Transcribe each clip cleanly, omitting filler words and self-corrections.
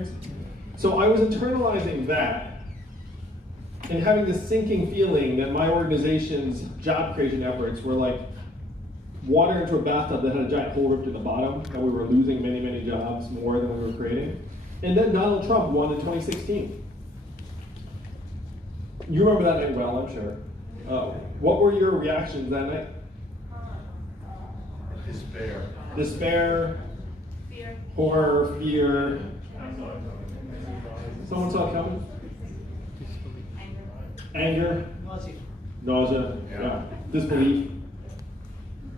experience? So I was internalizing that and having this sinking feeling that my organization's job creation efforts were like water into a bathtub that had a giant hole ripped in the bottom, and we were losing many, many jobs more than we were creating. And then Donald Trump won in 2016. You remember that night well, I'm sure. What were your reactions that night? Despair. Despair. Fear. Horror, fear. Someone saw it coming? Anger. Nausea. Yeah. Disbelief.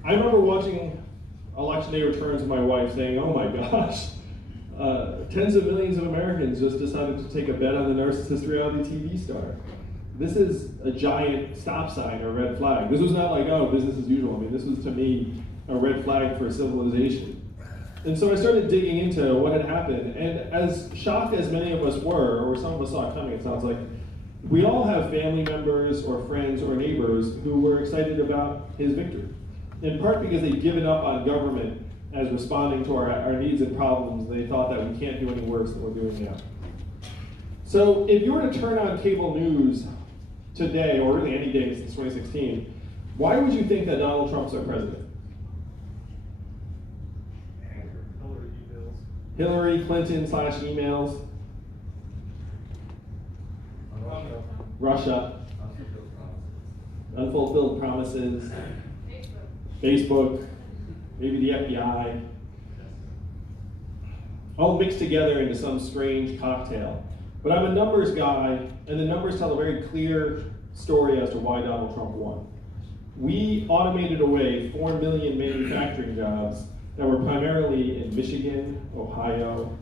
I remember watching election day returns with my wife saying, oh my gosh, tens of millions of Americans just decided to take a bet on the narcissist reality TV star. This is a giant stop sign or red flag. This was not like, oh, business as usual. I mean, this was to me a red flag for civilization. And so I started digging into what had happened. And as shocked as many of us were, or some of us saw it coming, it sounds like, we all have family members or friends or neighbors who were excited about his victory. In part because they'd given up on government as responding to our needs and problems. They thought that we can't do any worse than we're doing now. So if you were to turn on cable news today, or really any day since 2016, why would you think that Donald Trump's our president? Hillary Clinton / emails. Russia. Unfulfilled promises. Facebook. Maybe the FBI. All mixed together into some strange cocktail. But I'm a numbers guy, and the numbers tell a very clear story as to why Donald Trump won. We automated away 4 million manufacturing jobs that were primarily in Michigan, Ohio,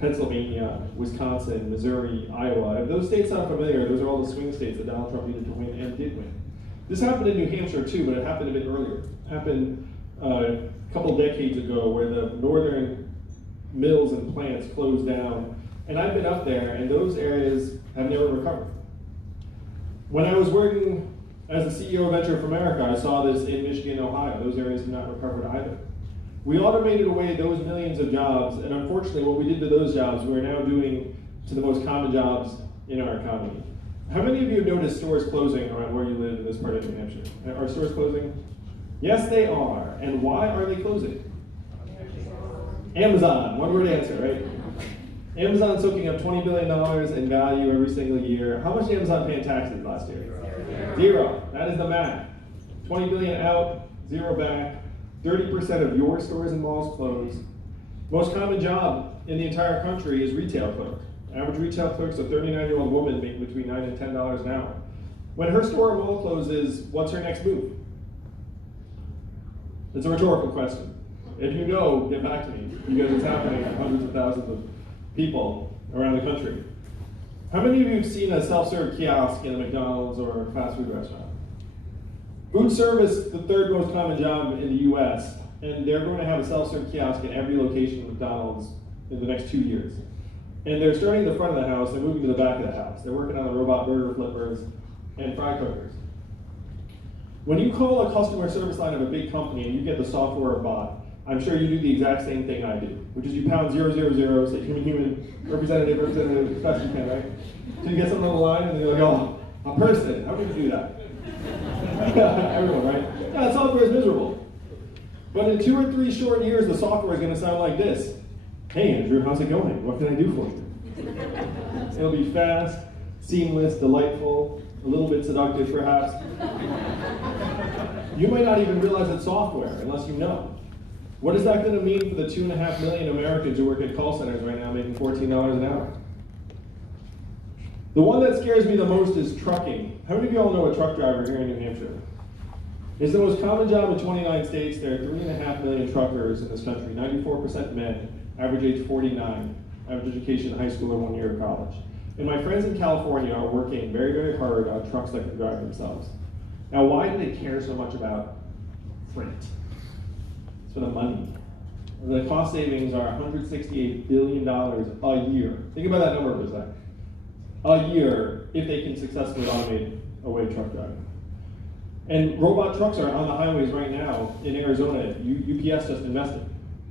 Pennsylvania, Wisconsin, Missouri, Iowa. If those states sound familiar, those are all the swing states that Donald Trump needed to win and did win. This happened in New Hampshire too, but it happened a bit earlier. It happened a couple decades ago where the northern mills and plants closed down. And I've been up there, and those areas have never recovered. When I was working as the CEO of Venture for America, I saw this in Michigan and Ohio. Those areas have not recovered either. We automated away those millions of jobs, and unfortunately what we did to those jobs, we're now doing to the most common jobs in our economy. How many of you have noticed stores closing around where you live in this part of New Hampshire? Are stores closing? Yes, they are. And why are they closing? Amazon, one word answer, right? Amazon soaking up $20 billion in value every single year. How much did Amazon pay in taxes last year? Zero. That is the math. 20 billion out, zero back. 30% of your stores and malls closed. Most common job in the entire country is retail clerk. Average retail clerk's a 39-year-old woman making between $9 and $10 an hour. When her store or mall closes, what's her next move? It's a rhetorical question. If you know, get back to me, because it's happening to hundreds of thousands of people around the country. How many of you have seen a self-serve kiosk in a McDonald's or a fast food restaurant? Food service, the third most common job in the US, and they're going to have a self-serve kiosk in every location of McDonald's in the next 2 years. And they're starting at the front of the house, they're moving to the back of the house. They're working on the robot burger flippers and fry cookers. When you call a customer service line of a big company and you get the software bot, I'm sure you do the exact same thing I do, which is you pound 000, say human, representative, as fast as you can, right? So you get someone on the line and you're like, oh, a person, how would you do that? Everyone, right? Yeah, software is miserable. But in 2 or 3 short years, the software is going to sound like this. Hey Andrew, how's it going? What can I do for you? It'll be fast, seamless, delightful, a little bit seductive perhaps. You might not even realize it's software unless you know. What is that going to mean for the 2.5 million Americans who work at call centers right now making $14 an hour? The one that scares me the most is trucking. How many of you all know a truck driver here in New Hampshire? It's the most common job in 29 states. There are 3.5 million truckers in this country, 94% men, average age 49, average education, high school or 1 year of college. And my friends in California are working very, very hard on trucks that can drive themselves. Now, why do they care so much about freight? It's for the money. The cost savings are $168 billion a year. Think about that number for a second. A year, if they can successfully automate away truck driving. And robot trucks are on the highways right now in Arizona. UPS just invested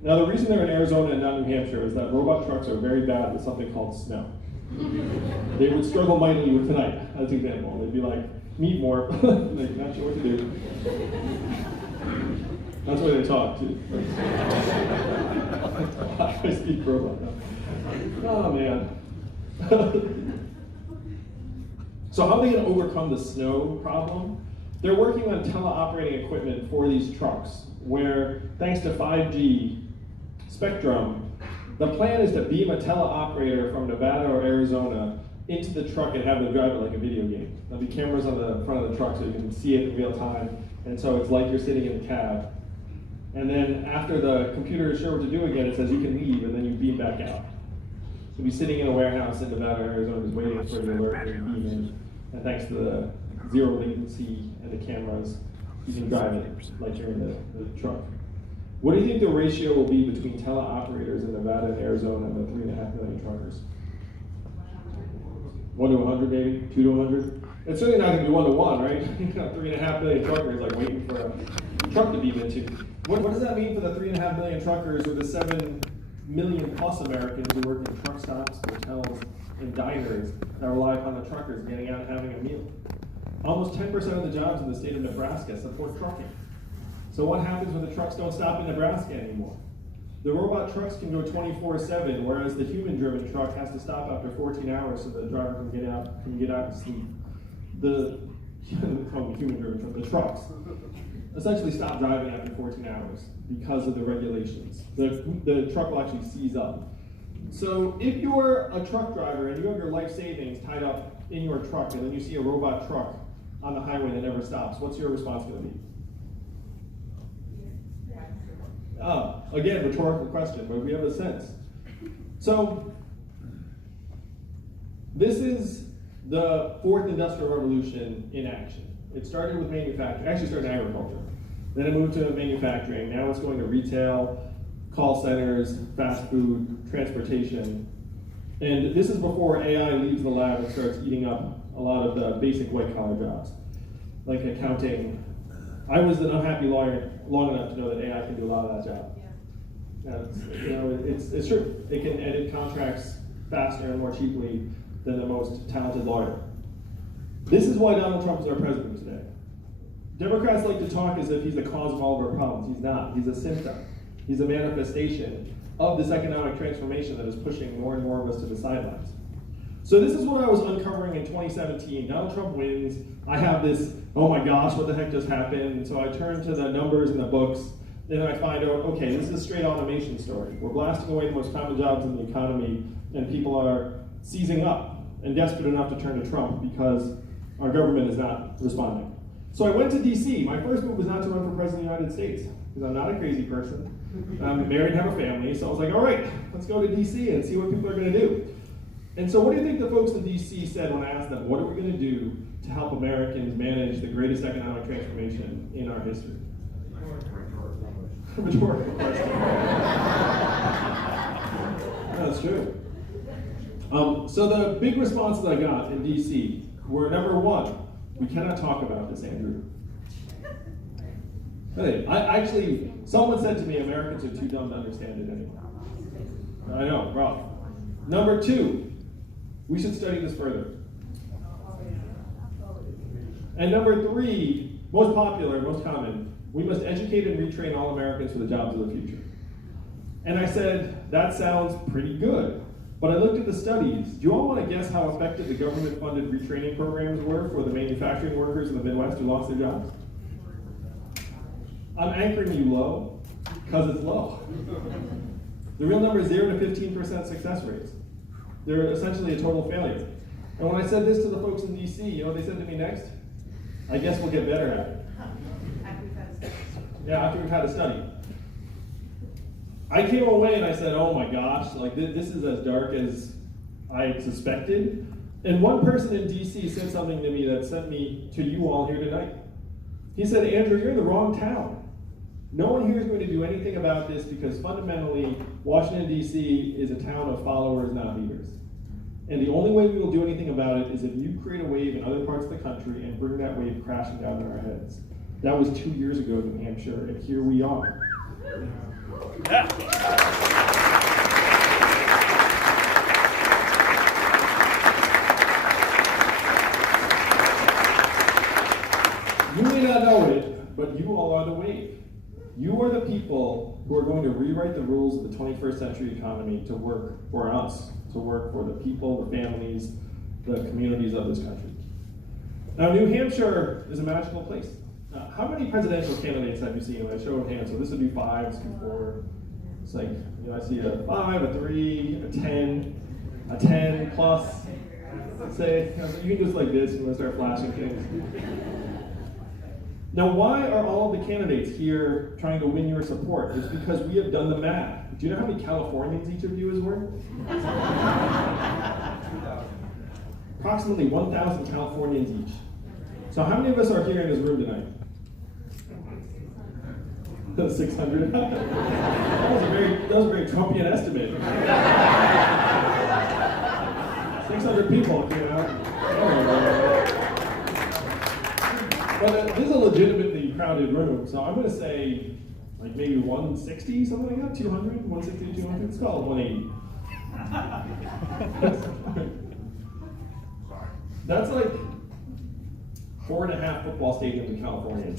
Now the reason they're in Arizona and not New Hampshire is that robot trucks are very bad with something called snow. They would struggle mightily with tonight, as an example. They'd be like, need more, like, not sure what to do. That's the way they talk, too. I speak robot now. Oh, man. So how are they going to overcome the snow problem? They're working on teleoperating equipment for these trucks, where, thanks to 5G spectrum, the plan is to beam a teleoperator from Nevada or Arizona into the truck and have them drive it like a video game. There'll be cameras on the front of the truck so you can see it in real time, and so it's like you're sitting in a cab. And then after the computer is sure what to do again, it says you can leave, and then you beam back out. So you'll be sitting in a warehouse in Nevada or Arizona just waiting for the alert and beam in. And thanks to the zero latency and the cameras, you can drive it like you're in the truck. What do you think the ratio will be between teleoperators in Nevada and Arizona and the 3.5 million truckers? 1 to 100 maybe? 2 to 100? It's certainly not going to be 1 to 1, right? You got 3.5 million truckers like waiting for a truck to beam into. What does that mean for the 3.5 million truckers or the 7 million plus Americans who work in truck stops, hotels, and diners that rely upon the truckers getting out and having a meal? Almost 10% of the jobs in the state of Nebraska support trucking. So what happens when the trucks don't stop in Nebraska anymore? The robot trucks can go 24/7, whereas the human-driven truck has to stop after 14 hours so the driver can get out and sleep. The human-driven truck, the trucks, essentially stop driving after 14 hours because of the regulations. The truck will actually seize up. So if you're a truck driver and you have your life savings tied up in your truck and then you see a robot truck on the highway that never stops, what's your response going to be? Again, rhetorical question, but we have a sense. So this is the fourth industrial revolution in action. It started with manufacturing, actually started in agriculture. Then it moved to manufacturing. Now it's going to retail, call centers, fast food, transportation. And this is before AI leaves the lab and starts eating up a lot of the basic white-collar jobs, like accounting. I was an unhappy lawyer long enough to know that AI can do a lot of that job. It's true. It can edit contracts faster and more cheaply than the most talented lawyer. This is why Donald Trump is our president today. Democrats like to talk as if he's the cause of all of our problems. He's not. He's a symptom. He's a manifestation of this economic transformation that is pushing more and more of us to the sidelines. So this is what I was uncovering in 2017. Donald Trump wins. I have this, oh my gosh, what the heck just happened? And so I turn to the numbers in the books, and I find out, okay, this is a straight automation story. We're blasting away the most common jobs in the economy, and people are seizing up and desperate enough to turn to Trump because our government is not responding. So I went to DC. My first move was not to run for president of the United States, because I'm not a crazy person. I'm married and have a family, so I was like, all right, let's go to DC and see what people are going to do. And so what do you think the folks in DC said when I asked them, what are we going to do to help Americans manage the greatest economic transformation in our history? Rhetorical question. That's true. So the big responses I got in DC were, number one, we cannot talk about this, Andrew. Hey, someone said to me, Americans are too dumb to understand it anymore. I know, rough. Number two, we should study this further. And number three, most popular, most common, we must educate and retrain all Americans for the jobs of the future. And I said, that sounds pretty good. But I looked at the studies. Do you all want to guess how effective the government-funded retraining programs were for the manufacturing workers in the Midwest who lost their jobs? I'm anchoring you low because it's low. The real number is 0 to 15% success rates. They're essentially a total failure. And when I said this to the folks in DC, you know what they said to me next? I guess we'll get better at it. After we've had a study. I came away and I said, oh my gosh, like this is as dark as I suspected. And one person in DC said something to me that sent me to you all here tonight. He said, Andrew, you're in the wrong town. No one here is going to do anything about this because fundamentally, Washington, D.C. is a town of followers, not leaders. And the only way we will do anything about it is if you create a wave in other parts of the country and bring that wave crashing down on our heads. That was 2 years ago in New Hampshire, and here we are. Yeah. You may not know it, but you all are the wave. You are the people who are going to rewrite the rules of the 21st century economy to work for us, to work for the people, the families, the communities of this country. Now, New Hampshire is a magical place. How many presidential candidates have you seen? A show of hands. So this would be 5, this would be 4. It's like, I see a 5, a 3, a 10 plus. Let's say, you can just like this, you want to start flashing things. Now, why are all of the candidates here trying to win your support? It's because we have done the math. Do you know how many Californians each of you is worth? Approximately 1,000 Californians each. So how many of us are here in this room tonight? 600? That was a very Trumpian estimate. 600 people came out. But this is a legitimately crowded room, so I'm going to say like maybe 160, something like that, 200, 160 to 200, let's call it 180. That's like 4.5 football stadiums in California.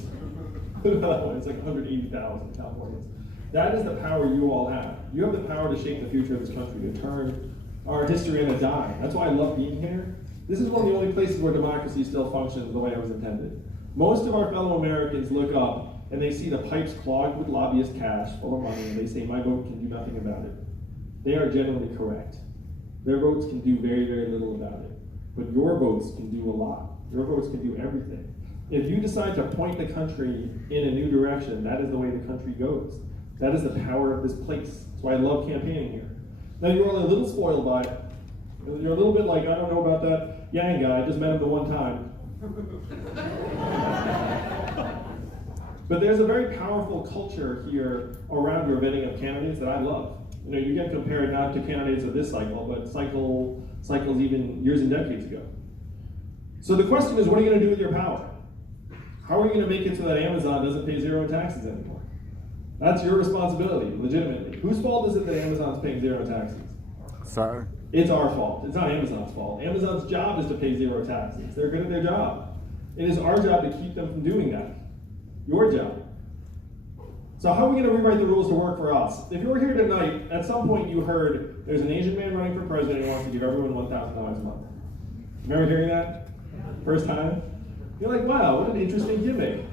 It's like 180,000 Californians. That is the power you all have. You have the power to shape the future of this country, to turn our history on a dime. That's why I love being here. This is one of the only places where democracy still functions the way it was intended. Most of our fellow Americans look up and they see the pipes clogged with lobbyist cash full of money, and they say, my vote can do nothing about it. They are generally correct. Their votes can do very, very little about it. But your votes can do a lot. Your votes can do everything. If you decide to point the country in a new direction, that is the way the country goes. That is the power of this place. That's why I love campaigning here. Now, you're all a little spoiled by it. You're a little bit like, I don't know about that Yang guy, I just met him the one time. But there's a very powerful culture here around your vetting of candidates that I love. You know, you get compared not to candidates of this cycle, but cycles even years and decades ago. So the question is, what are you going to do with your power? How are you going to make it so that Amazon doesn't pay zero taxes anymore? That's your responsibility, legitimately. Whose fault is it that Amazon's paying zero taxes? Sorry. It's our fault. It's not Amazon's fault. Amazon's job is to pay zero taxes. They're good at their job. It is our job to keep them from doing that. Your job. So how are we going to rewrite the rules to work for us? If you were here tonight, at some point you heard there's an Asian man running for president who wants to give everyone $1,000 a month. Remember hearing that? First time? You're like, wow, what an interesting gimmick.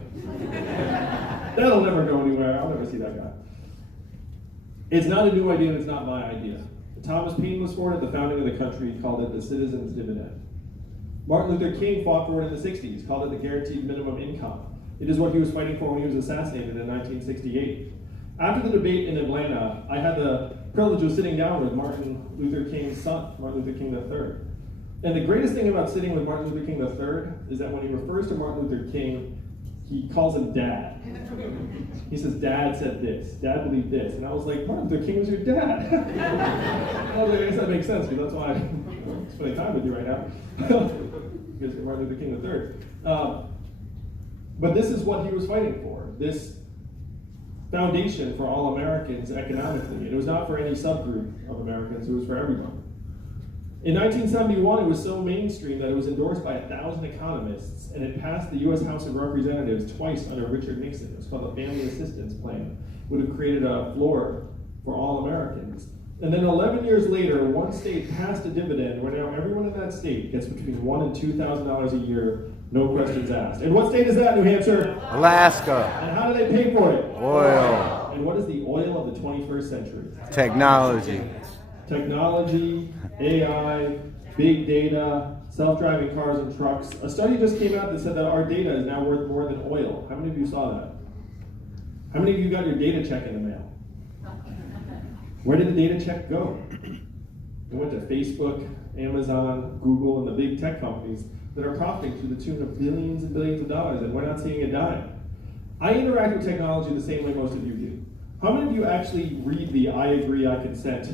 That'll never go anywhere. I'll never see that guy. It's not a new idea, and it's not my idea. Thomas Paine was for it at the founding of the country. He called it the citizen's dividend. Martin Luther King fought for it in the 60s, called it the guaranteed minimum income. It is what he was fighting for when he was assassinated in 1968. After the debate in Atlanta, I had the privilege of sitting down with Martin Luther King's son, Martin Luther King III. And the greatest thing about sitting with Martin Luther King III is that when he refers to Martin Luther King, he calls him Dad. He says, Dad said this, Dad believed this. And I was like, Martin Luther King was your dad. I was like, I guess that makes sense, because that's why I'm spending time with you right now. Because you're Martin Luther King III. But this is what he was fighting for, this foundation for all Americans economically. It was not for any subgroup of Americans, it was for everyone. In 1971, it was so mainstream that it was endorsed by 1,000 economists, and it passed the U.S. House of Representatives twice under Richard Nixon. It was called the Family Assistance Plan. It would have created a floor for all Americans. And then 11 years later, one state passed a dividend where now everyone in that state gets between $1,000 and $2,000 a year, no questions asked. And what state is that, New Hampshire? Alaska. And how do they pay for it? Oil. And what is the oil of the 21st century? Technology. Technology, AI, big data, self-driving cars and trucks. A study just came out that said that our data is now worth more than oil. How many of you saw that? How many of you got your data check in the mail? Where did the data check go? It went to Facebook, Amazon, Google, and the big tech companies that are profiting to the tune of billions and billions of dollars, and we're not seeing a dime. I interact with technology the same way most of you do. How many of you actually read the I agree, I consent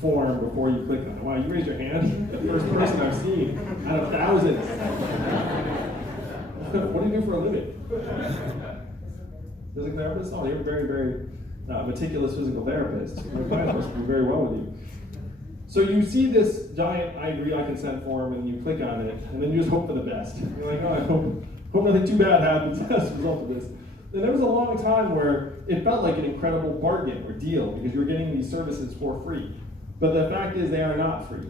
form before you click on it? Wow, you raised your hand? The first person I've seen out of thousands. What do you do for a living? Physical therapist? Oh, you're a very, very meticulous physical therapist. My clients must do very well with you. So you see this giant I agree, I consent form, and you click on it, and then you just hope for the best. You're like, oh, I hope nothing too bad happens as a result of this. And there was a long time where it felt like an incredible bargain or deal because you were getting these services for free. But the fact is they are not free.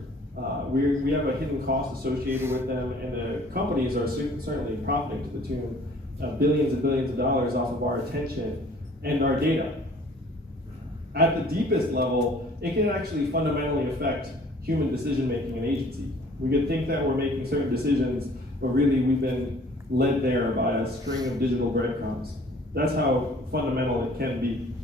We have a hidden cost associated with them, and the companies are certainly profiting to the tune of billions and billions of dollars off of our attention and our data. At the deepest level, it can actually fundamentally affect human decision-making and agency. We could think that we're making certain decisions, but really we've been led there by a string of digital breadcrumbs. That's how fundamental it can be.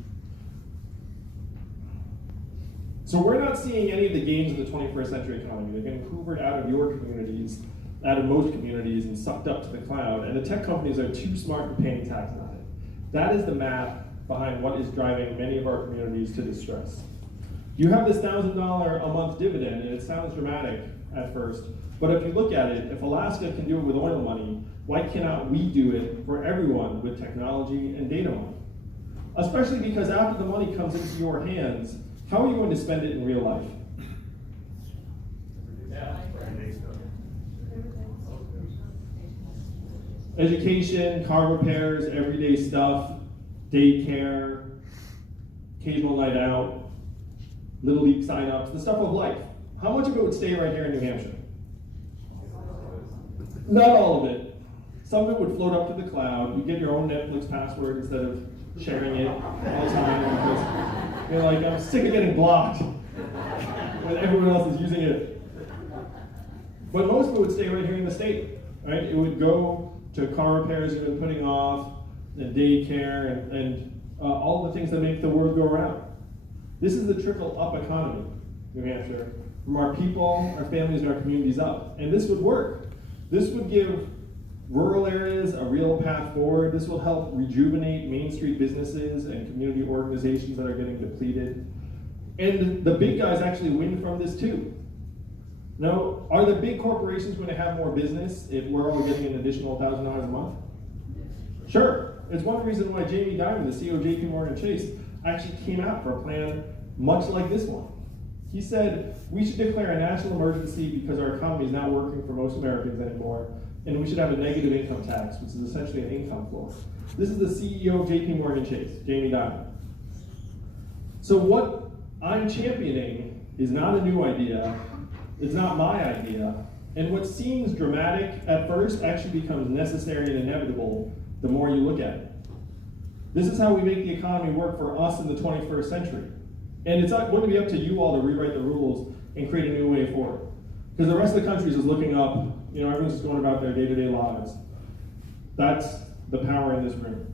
So we're not seeing any of the gains of the 21st century economy. They're getting hoovered out of your communities, out of most communities, and sucked up to the cloud. And the tech companies are too smart for paying taxes on it. That is the math behind what is driving many of our communities to distress. You have this $1,000 a month dividend, and it sounds dramatic at first, but if you look at it, if Alaska can do it with oil money, why cannot we do it for everyone with technology and data money? Especially because after the money comes into your hands, how are you going to spend it in real life? Education, car repairs, everyday stuff, daycare, occasional night out, Little League sign-ups, the stuff of life. How much of it would stay right here in New Hampshire? Not all of it. Some of it would float up to the cloud. You get your own Netflix password instead of sharing it all the time. Because you're like, I'm sick of getting blocked when everyone else is using it. But most of it would stay right here in the state, right? It would go to car repairs you've been putting off, and daycare, and all the things that make the world go around. This is the trickle-up economy, New Hampshire, from our people, our families, and our communities up. And this would work. This would give rural areas a real path forward. This will help rejuvenate Main Street businesses and community organizations that are getting depleted. And the big guys actually win from this too. Now, are the big corporations going to have more business if we're all getting an additional $1,000 a month? Sure. It's one reason why Jamie Dimon, the CEO of JP Chase, actually came out for a plan much like this one. He said, we should declare a national emergency because our economy is not working for most Americans anymore, and we should have a negative income tax, which is essentially an income floor. This is the CEO of JP Chase, Jamie Dimon. So what I'm championing is not a new idea, it's not my idea, and what seems dramatic at first actually becomes necessary and inevitable the more you look at it. This is how we make the economy work for us in the 21st century. And it's not going to be up to you all to rewrite the rules and create a new way forward. Because the rest of the country is just looking up, everyone's just going about their day-to-day lives. That's the power in this room.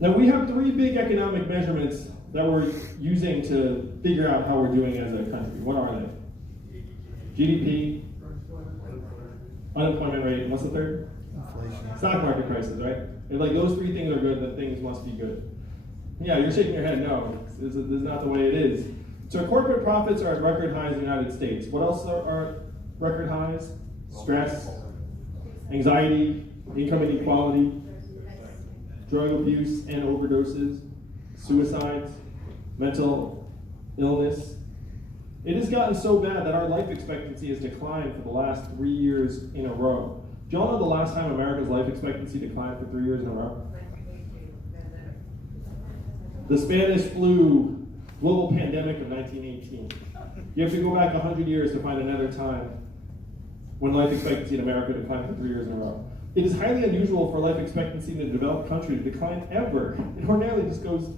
Now we have three big economic measurements that we're using to figure out how we're doing as a country. What are they? GDP, unemployment rate, and what's the third? Inflation. Stock market prices, right? If like those three things are good, then things must be good. Yeah, you're shaking your head no. This is not the way it is. So corporate profits are at record highs in the United States. What else are record highs? Stress, anxiety, income inequality, drug abuse and overdoses, suicides, mental illness. It has gotten so bad that our life expectancy has declined for the last 3 years in a row. Do y'all know the last time America's life expectancy declined for 3 years in a row? The Spanish flu global pandemic of 1918. You have to go back 100 years to find another time when life expectancy in America declined for 3 years in a row. It is highly unusual for life expectancy in a developed country to decline ever. It ordinarily just goes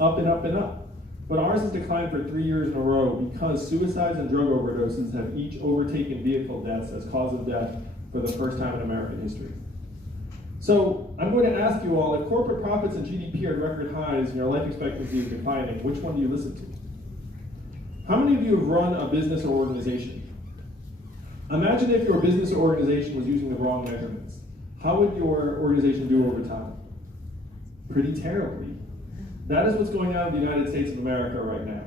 up and up and up. But ours has declined for 3 years in a row because suicides and drug overdoses have each overtaken vehicle deaths as cause of death for the first time in American history. So I'm going to ask you all, if corporate profits and GDP are at record highs and your life expectancy is declining, which one do you listen to? How many of you have run a business or organization? Imagine if your business or organization was using the wrong measurements. How would your organization do over time? Pretty terribly. That is what's going on in the United States of America right now.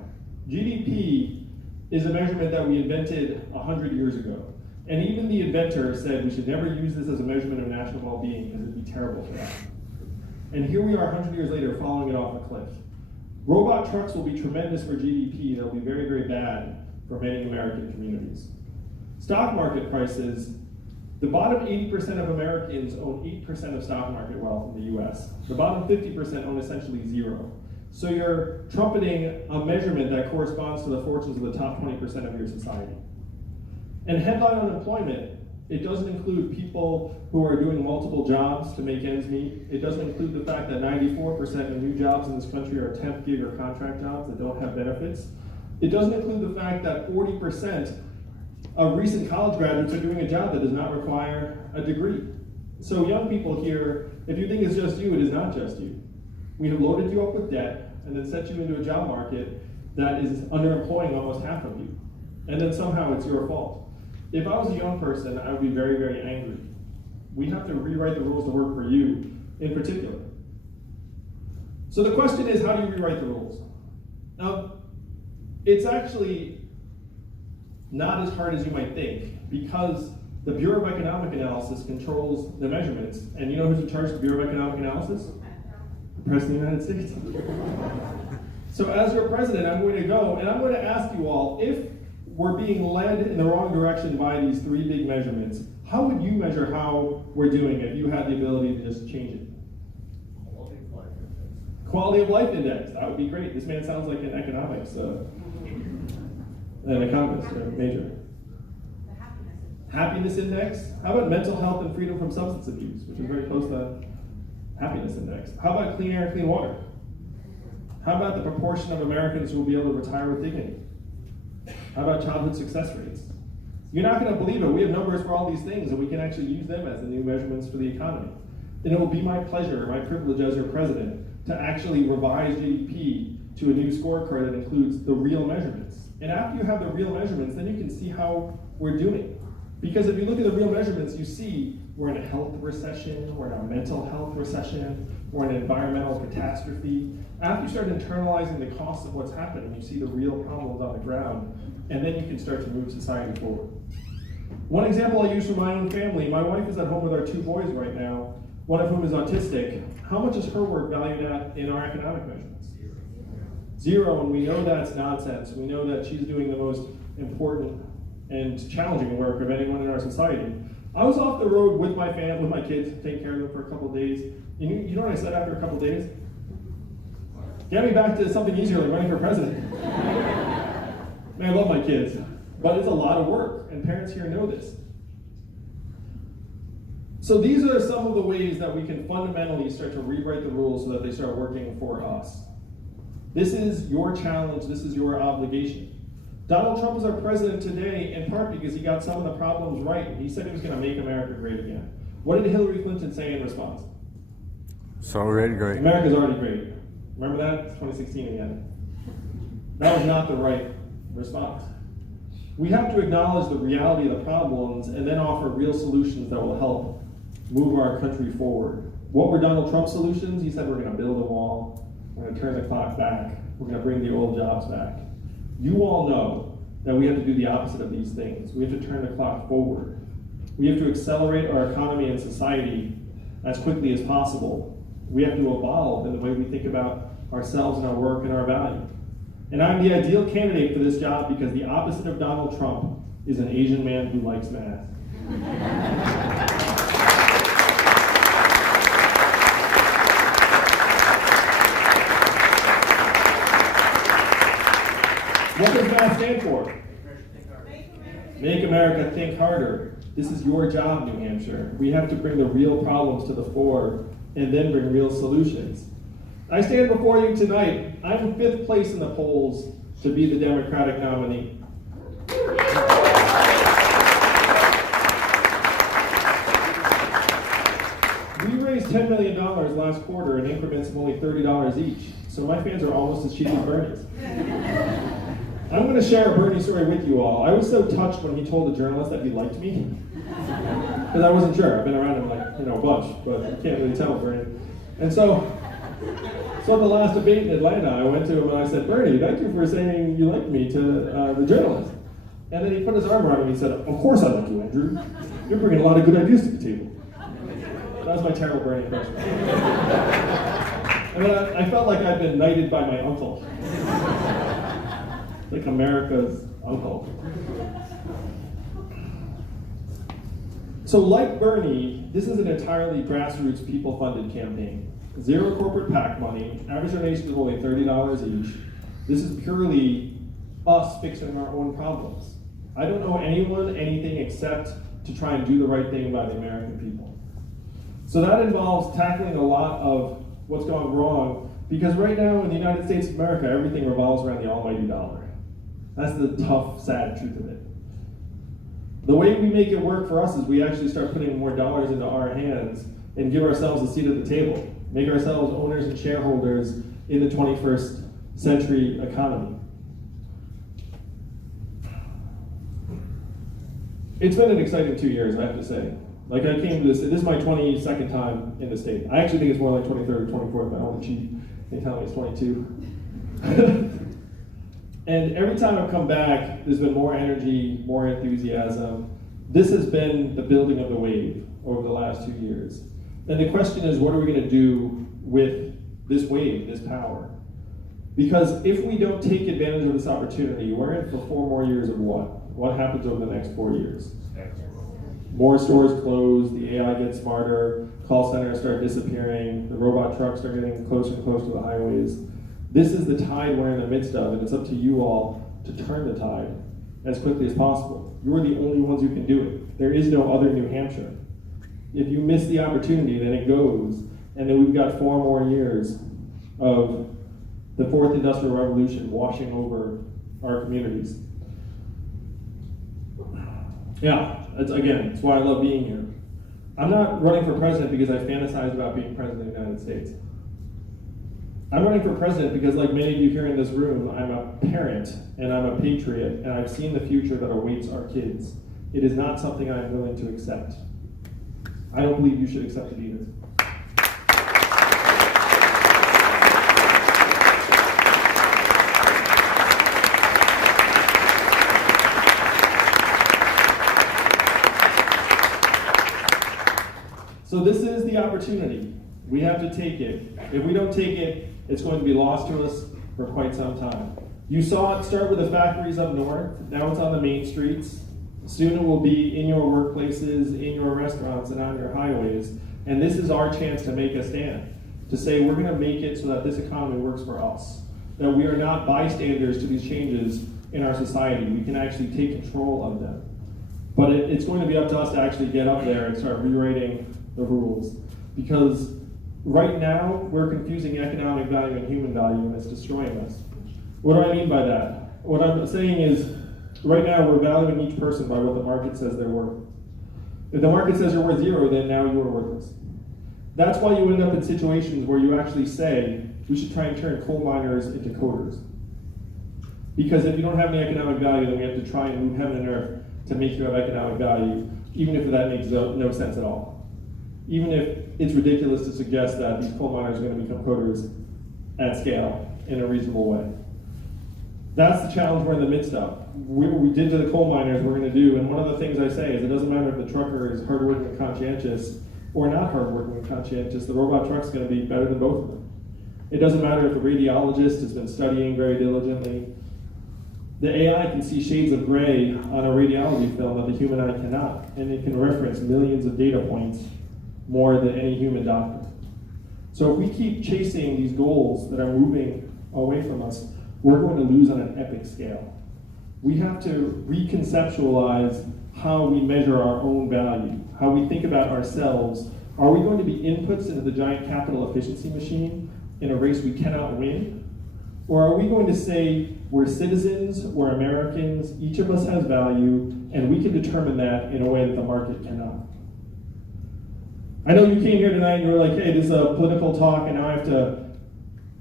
GDP is a measurement that we invented 100 years ago. And even the inventor said we should never use this as a measurement of national well-being because it'd be terrible for that. And here we are 100 years later following it off a cliff. Robot trucks will be tremendous for GDP. They'll be very, very bad for many American communities. Stock market prices, the bottom 80% of Americans own 8% of stock market wealth in the US. The bottom 50% own essentially zero. So you're trumpeting a measurement that corresponds to the fortunes of the top 20% of your society. And headline unemployment, it doesn't include people who are doing multiple jobs to make ends meet. It doesn't include the fact that 94% of new jobs in this country are temp, gig, or contract jobs that don't have benefits. It doesn't include the fact that 40% of recent college graduates are doing a job that does not require a degree. So young people here, if you think it's just you, it is not just you. We have loaded you up with debt and then set you into a job market that is underemploying almost half of you. And then somehow it's your fault. If I was a young person, I would be very, very angry. We have to rewrite the rules to work for you in particular. So the question is, how do you rewrite the rules? Now, it's actually not as hard as you might think, because the Bureau of Economic Analysis controls the measurements. And you know who's in charge of the Bureau of Economic Analysis? The President of the United States. So as your president, I'm going to go and I'm going to ask you all, if we're being led in the wrong direction by these three big measurements, how would you measure how we're doing if you had the ability to just change it? Quality of life index. That would be great. This man sounds like an economics, an economist, a major. Happiness index. How about mental health and freedom from substance abuse, which is very close to happiness index? How about clean air and clean water? How about the proportion of Americans who will be able to retire with dignity? How about childhood success rates? You're not going to believe it. We have numbers for all these things, and we can actually use them as the new measurements for the economy. And it will be my pleasure, my privilege as your president, to actually revise GDP to a new scorecard that includes the real measurements. And after you have the real measurements, then you can see how we're doing. Because if you look at the real measurements, you see we're in a health recession, we're in a mental health recession, we're in an environmental catastrophe. After you start internalizing the cost of what's happening, you see the real problems on the ground, and then you can start to move society forward. One example I use from my own family, my wife is at home with our two boys right now, one of whom is autistic. How much is her work valued at in our economic measurements? Zero, and we know that's nonsense. We know that she's doing the most important and challenging work of anyone in our society. I was off the road with my family, with my kids, taking care of them for a couple of days. And you know what I said after a couple of days? Get me back to something easier like running for president. Man, I love my kids, but it's a lot of work, and parents here know this. So these are some of the ways that we can fundamentally start to rewrite the rules so that they start working for us. This is your challenge, this is your obligation. Donald Trump is our president today in part because he got some of the problems right. He said he was going to make America great again. What did Hillary Clinton say in response? It's already great. America's already great. Remember that? It's 2016 again. That was not the right response. We have to acknowledge the reality of the problems and then offer real solutions that will help move our country forward. What were Donald Trump's solutions? He said we're going to build a wall, we're going to turn the clock back, we're going to bring the old jobs back. You all know that we have to do the opposite of these things. We have to turn the clock forward. We have to accelerate our economy and society as quickly as possible. We have to evolve in the way we think about ourselves and our work and our value. And I'm the ideal candidate for this job because the opposite of Donald Trump is an Asian man who likes math. What does math stand for? Make America think harder. This is your job, New Hampshire. We have to bring the real problems to the fore and then bring real solutions. I stand before you tonight. I'm in 5th place in the polls to be the Democratic nominee. We raised $10 million last quarter in increments of only $30 each, so my fans are almost as cheap as Bernie's. I'm going to share a Bernie story with you all. I was so touched when he told the journalist that he liked me, because I wasn't sure. I've been around him a bunch, but you can't really tell Bernie. And so at the last debate in Atlanta, I went to him and I said, Bernie, thank you for saying you liked me to the journalist. And then he put his arm around me and he said, of course I like you, Andrew. You're bringing a lot of good ideas to the table. That was my terrible Bernie impression. And then I felt like I'd been knighted by my uncle. Like America's uncle. So like Bernie, this is an entirely grassroots, people-funded campaign. Zero corporate PAC money, average donation is only $30 each. This is purely us fixing our own problems. I don't know anyone anything except to try and do the right thing by the American people. So that involves tackling a lot of what's gone wrong, because right now in the United States of America, everything revolves around the almighty dollar. That's the tough, sad truth of it. The way we make it work for us is we actually start putting more dollars into our hands and give ourselves a seat at the table, make ourselves owners and shareholders in the 21st century economy. It's been an exciting 2 years, I have to say. Like I came to this is my 22nd time in the state. I actually think it's more like 23rd or 24th, but I want to cheat. They tell me it's 22. And every time I've come back, there's been more energy, more enthusiasm. This has been the building of the wave over the last 2 years. And the question is, what are we going to do with this wave, this power? Because if we don't take advantage of this opportunity, we're in for 4 more years of what? What happens over the next 4 years? More stores close, the AI gets smarter, call centers start disappearing, the robot trucks start getting closer and closer to the highways. This is the tide we're in the midst of, and it's up to you all to turn the tide as quickly as possible. You're the only ones who can do it. There is no other New Hampshire. If you miss the opportunity, then it goes, and then we've got 4 more years of the 4th Industrial Revolution washing over our communities. Yeah, that's why I love being here. I'm not running for president because I fantasize about being president of the United States. I'm running for president because, like many of you here in this room, I'm a parent and I'm a patriot, and I've seen the future that awaits our kids. It is not something I'm willing to accept. I don't believe you should accept it either. So this is the opportunity. We have to take it. If we don't take it, it's going to be lost to us for quite some time. You saw it start with the factories up north. Now it's on the main streets. Soon it will be in your workplaces, in your restaurants, and on your highways. And this is our chance to make a stand, to say we're going to make it so that this economy works for us, that we are not bystanders to these changes in our society. We can actually take control of them. But it's going to be up to us to actually get up there and start rewriting the rules. Because right now, we're confusing economic value and human value, and it's destroying us. What do I mean by that? What I'm saying is, right now, we're valuing each person by what the market says they're worth. If the market says you're worth 0, then now you are worthless. That's why you end up in situations where you actually say, we should try and turn coal miners into coders. Because if you don't have any economic value, then we have to try and move heaven and earth to make you have economic value, even if that makes no sense at all. Even if it's ridiculous to suggest that these coal miners are going to become coders at scale in a reasonable way. That's the challenge we're in the midst of. What we did to the coal miners, we're going to do, and one of the things I say is it doesn't matter if the trucker is hardworking and conscientious or not hardworking and conscientious, the robot truck's going to be better than both of them. It doesn't matter if a radiologist has been studying very diligently. The AI can see shades of gray on a radiology film that the human eye cannot, and it can reference millions of data points more than any human doctor. So if we keep chasing these goals that are moving away from us, we're going to lose on an epic scale. We have to reconceptualize how we measure our own value, how we think about ourselves. Are we going to be inputs into the giant capital efficiency machine in a race we cannot win? Or are we going to say we're citizens, we're Americans, each of us has value, and we can determine that in a way that the market cannot? I know you came here tonight and you were like, hey, this is a political talk and now I have to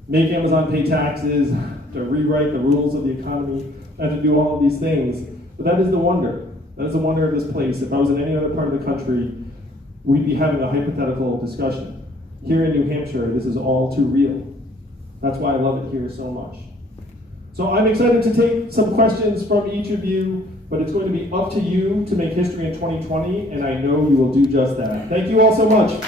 make Amazon pay taxes, to rewrite the rules of the economy, I have to do all of these things. But that is the wonder. That is the wonder of this place. If I was in any other part of the country, we'd be having a hypothetical discussion. Here in New Hampshire, this is all too real. That's why I love it here so much. So I'm excited to take some questions from each of you, but it's going to be up to you to make history in 2020, and I know you will do just that. Thank you all so much.